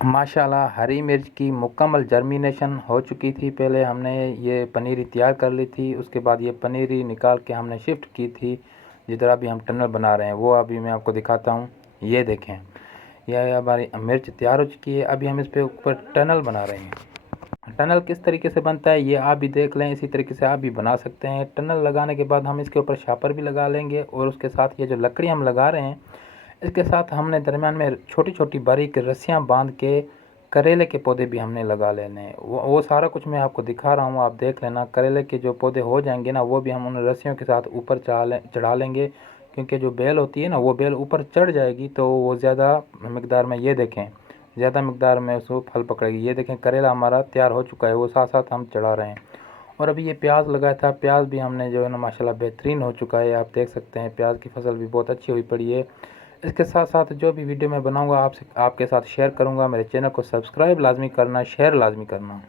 माशाल्लाह हरी मिर्च की मुकम्मल जर्मिनेशन हो चुकी थी। पहले हमने ये पनीरी तैयार कर ली थी, उसके बाद ये पनीरी निकाल के हमने शिफ्ट की थी जिधर अभी हम टनल बना रहे हैं, वो अभी मैं आपको दिखाता हूँ। ये देखें, यह हमारी मिर्च तैयार हो चुकी है। अभी हम इस पे ऊपर टनल बना रहे हैं। टनल किस तरीके से बनता है ये आप भी देख लें, इसी तरीके से आप भी बना सकते हैं। टनल लगाने के बाद हम इसके ऊपर शापर भी लगा लेंगे और उसके साथ ये जो लकड़ी हम लगा रहे हैं इसके साथ हमने दरमियान में छोटी छोटी बारीक रस्सियाँ बांध के करेले के पौधे भी हमने लगा लेने हैं। वो सारा कुछ मैं आपको दिखा रहा हूँ, आप देख लेना। करेले के जो पौधे हो जाएंगे ना, वो भी हम उन रस्सियों के साथ ऊपर चढ़ा लेंगे, क्योंकि जो बेल होती है ना वो बेल ऊपर चढ़ जाएगी तो वो ज़्यादा मकदार में, ये देखें, ज़्यादा मकदार में उसको फल पकड़ेगी। ये देखें करेला हमारा तैयार हो चुका है, वो साथ साथ हम चढ़ा रहे हैं। और अभी ये प्याज लगाया था, प्याज भी हमने जो है ना माशाल्लाह बेहतरीन हो चुका है। आप देख सकते हैं प्याज की फसल भी बहुत अच्छी हुई पड़ी है। इसके साथ साथ जो भी वीडियो मैं बनाऊंगा आपके साथ शेयर करूंगा। मेरे चैनल को सब्सक्राइब लाजमी करना, शेयर लाजमी करना।